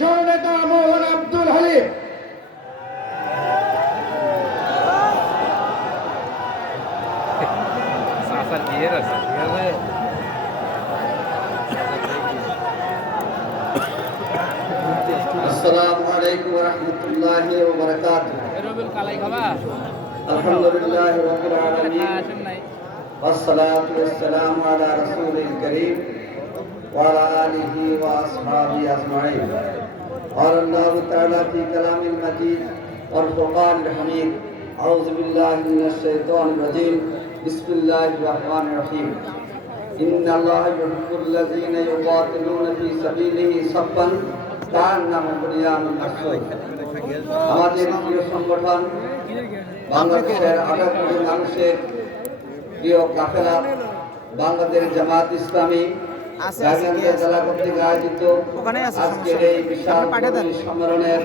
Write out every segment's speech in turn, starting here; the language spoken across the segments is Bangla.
জননেতা মোহন আব্দুল হালিম। আসসালামু আলাইকুম ওয়া রাহমাতুল্লাহি ওয়া বারাকাতুহু। আলহামদুলিল্লাহি রাব্বিল আলামিন ওয়াসসালাতু ওয়াসসালামু আলা রাসূলিল কারীম ওয়া আলা আলিহি ওয়া আসহাবিহি আজমাইন। قال الله تعالى في كلام المجيد والفرقان الحميد أعوذ بالله من الشيطان الرجيم بسم الله الرحمن الرحيم إن الله يحب الذين يقاتلون في سبيله صفا كأنهم بنيان مرصوص। আমাদের প্রিয় সংগঠন বাংলাদেশের 18 কোটি মানুষের প্রিয় কাফেলা বাংলাদেশ জামাত ইসলামী জেলা কর্তৃক আয়োজিত আজকের এই বিশাল সম্মেলনের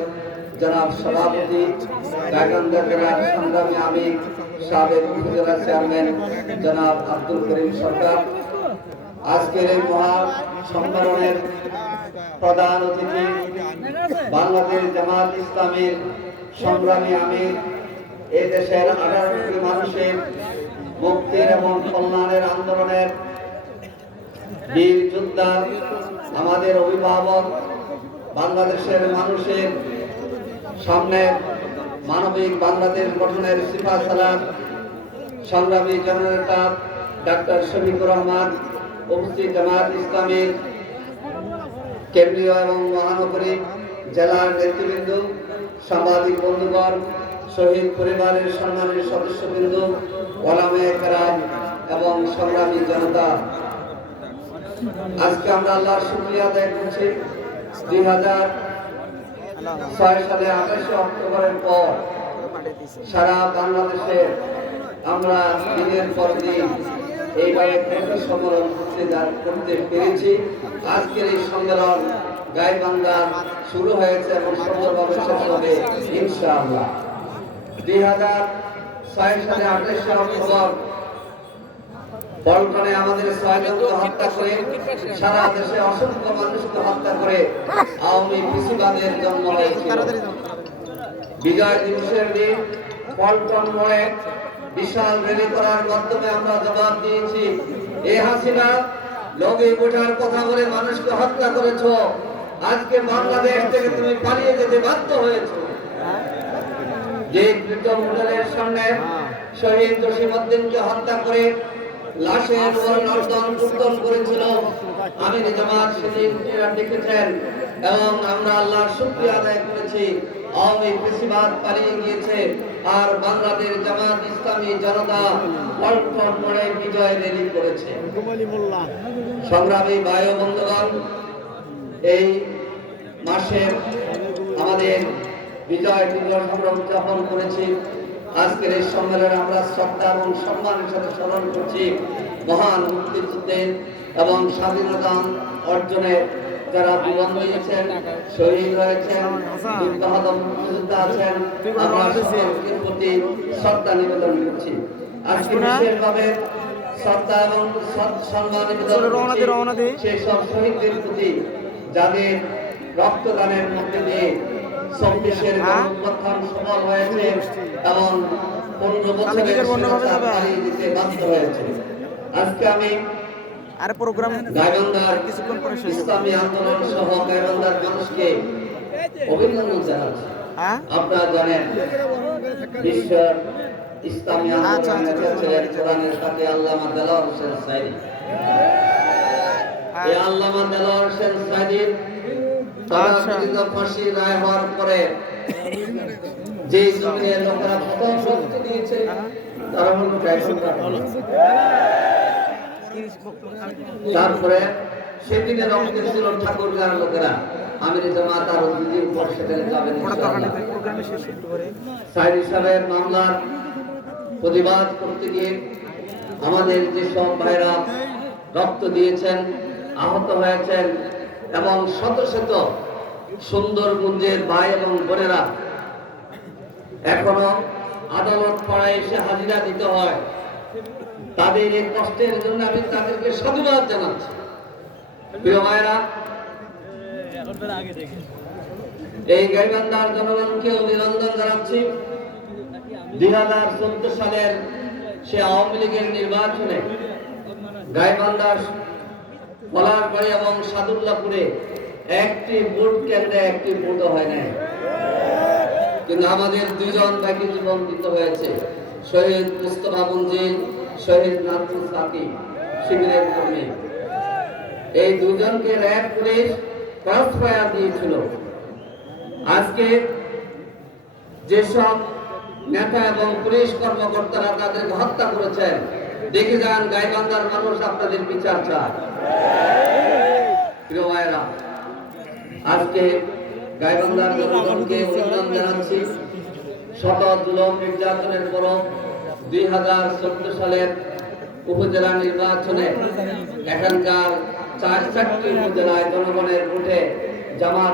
জনাব সভাপতি গাইবান্ধা জেলার সংগ্রামী আমির সাবেক উপজেলা চেয়ারম্যান জনাব আব্দুল করিম সরকার, আজকের এই মহা সম্মেলনের প্রধান অতিথি বাংলাদেশ জামাত ইসলামীর সংগ্রামী আমির, এই দেশের 18 কোটি মানুষের মুক্তির এবং কল্যাণের আন্দোলনের বীর যোদ্ধা, আমাদের অভিভাবক, বাংলাদেশের মানুষের সামনে মানবিক বাংলাদেশ গঠনের সিপাহসালার সংগ্রামী জননেতা ডাক্তার শফিকুর রহমান, উপস্থিত জামাত ইসলামীর কেন্দ্রীয় এবং মহানগরী জেলার নেতৃবৃন্দ, সাংবাদিক বন্ধুগণ, শহীদ পরিবারের সম্মানের সদস্যবৃন্দ, ওলামায়ে কেরাম এবং সংগ্রামী জনতা, আজকে আমরা আল্লাহর শুকরিয়া আদায় করছি। 2006 সালে 28 অক্টোবরের পর সারা বাংলাদেশে আমরা দিনের পর দিন এইভাবে সম্মেলন করতে পেরেছি। আজকের এই সম্মেলন গাইবান্ধা শুরু হয়েছে এবং সুন্দরভাবে শেষ হবে ইনশাআল্লাহ। 2006 সালে 28 অক্টোবর পল্টনে আমাদের 6 জনকে হত্যা করে সারা দেশে অসংখ্য মানুষকে হত্যা করে আওয়ামী ফ্যাসিবাদের জন্ম হয়েছিল। বিজয় দিবসের দিন পল্টন মোড়ে বিশাল র্যালি করার মাধ্যমে আমরা জবাব দিয়েছি, এ হাসিনা লগে ওঠার কথা বলে মানুষকে হত্যা করেছো, আজকে বাংলাদেশ থেকে তুমি পালিয়ে যেতে বাধ্য হয়েছো। যে প্রীতম হোটেলের সামনে শহীদ জসিমউদ্দিনকে হত্যা করে লাশের নর্দন কীর্তন করেছিল, আমি জামাত সেদিন দেখেছেন এবং আমরা আল্লাহর শুকরিয়া আদায় করেছি। আওয়ামী ফ্যাসিবাদ পালিয়ে গিয়েছে আর বাংলাদেশ জামাত ইসলামী জনতা পল্টন মোড়ে বিজয় র্যালি করেছে। সংগ্রামী ভাই ও বন্ধুগণ, এই মাসে আমাদের বিজয় দিবস আমরা উদযাপন করেছি। আজকের এই সম্মেলনে আমরা শ্রদ্ধা এবং সম্মানের সাথে স্মরণ করছি মহান মুক্তিযুদ্ধের এবং স্বাধীনতা অর্জনে যারা জীবন দিয়েছেন, শহীদ হয়েছেন, যুদ্ধাহত মুক্তিযোদ্ধা আছেন, আমরা সকলের প্রতি শ্রদ্ধা নিবেদন করছি। আজকে বিশেষভাবে শ্রদ্ধা এবং সম্মান নিবেদন করছি সেই সব শহীদদের প্রতি যাদের রক্তদানের মধ্যে দিয়ে 24-এর গণঅভ্যুত্থান সফল হয়েছে এবং 15 বছরের স্বৈরাচার পালিয়ে যেতে বাধ্য হয়েছে। আজকে আমি গাইবান্ধার ইসলামী আন্দোলন সহ গাইবান্ধার মানুষকে অভিনন্দন জানাচ্ছি। আপনারা জানেন বিশ্ব ইসলামী আন্দোলনের ছিলেন কোরআনের সাথে আল্লামা দেলোয়ার হোসেন সাঈদী। এই আল্লামা দেলোয়ার হোসেন সাঈদীর ফাঁসি রায় হওয়ার পরে যে জমিনের লোকেরা প্রথম রক্ত দিয়েছে তারা হলো তারপরে সেদিনে রক্ত ছিল ঠাকুরগাঁর লোকেরা। আমির জামাত আরো দুদিন পর সেখানে যাবেন। সাইদ সাহেবের মামলার প্রতিবাদ করতে গিয়ে আমাদের যেসব ভাইরা রক্ত দিয়েছেন, আহত হয়েছেন এবং শত শত সুন্দরগঞ্জের ভাই এবং বোনেরা এখনো আদালত পাড়ায় এসে হাজিরা দিতে হয়, তাদের এই কষ্টের জন্য আমি তাদেরকে সাধুবাদ জানাচ্ছি। প্রিয় ভাইরা, এই গাইবান্ধার জনগণকে অভিনন্দন জানাচ্ছি। 2014 সালের সে আওয়ামী লীগের নির্বাচনে গাইবান্ধার পলাশবাড়ি এবং সাদুল্লাপুরে একটি ভোট কেন্দ্রে একটি ভোটও হয় নাই, কিন্তু আমাদের দুইজন বাকি জীবন দিতে হয়েছে। শহীদ মুস্তফা মঞ্জিল, শহীদ নাজমুল সাকিব শিবিরের কর্মী, এই দুজনকে র্যাব পুলিশ ক্রস ফায়ার দিয়েছিল। আজকে যেসব নেতা এবং পুলিশ কর্মকর্তারা তাদেরকে হত্যা করেছেন, দেখে যান গাইবান্ধার মানুষ আপনাদের বিচার চায়। প্রিয় ভাইরা, আজকে গাইবান্ধার জনগণকে অভিনন্দন জানাচ্ছি। শত জুলুম নির্যাতনের পর 2014 সালের উপজেলা নির্বাচনে এখানকার 4টি উপজেলায় জনগণের ভোটে জামাত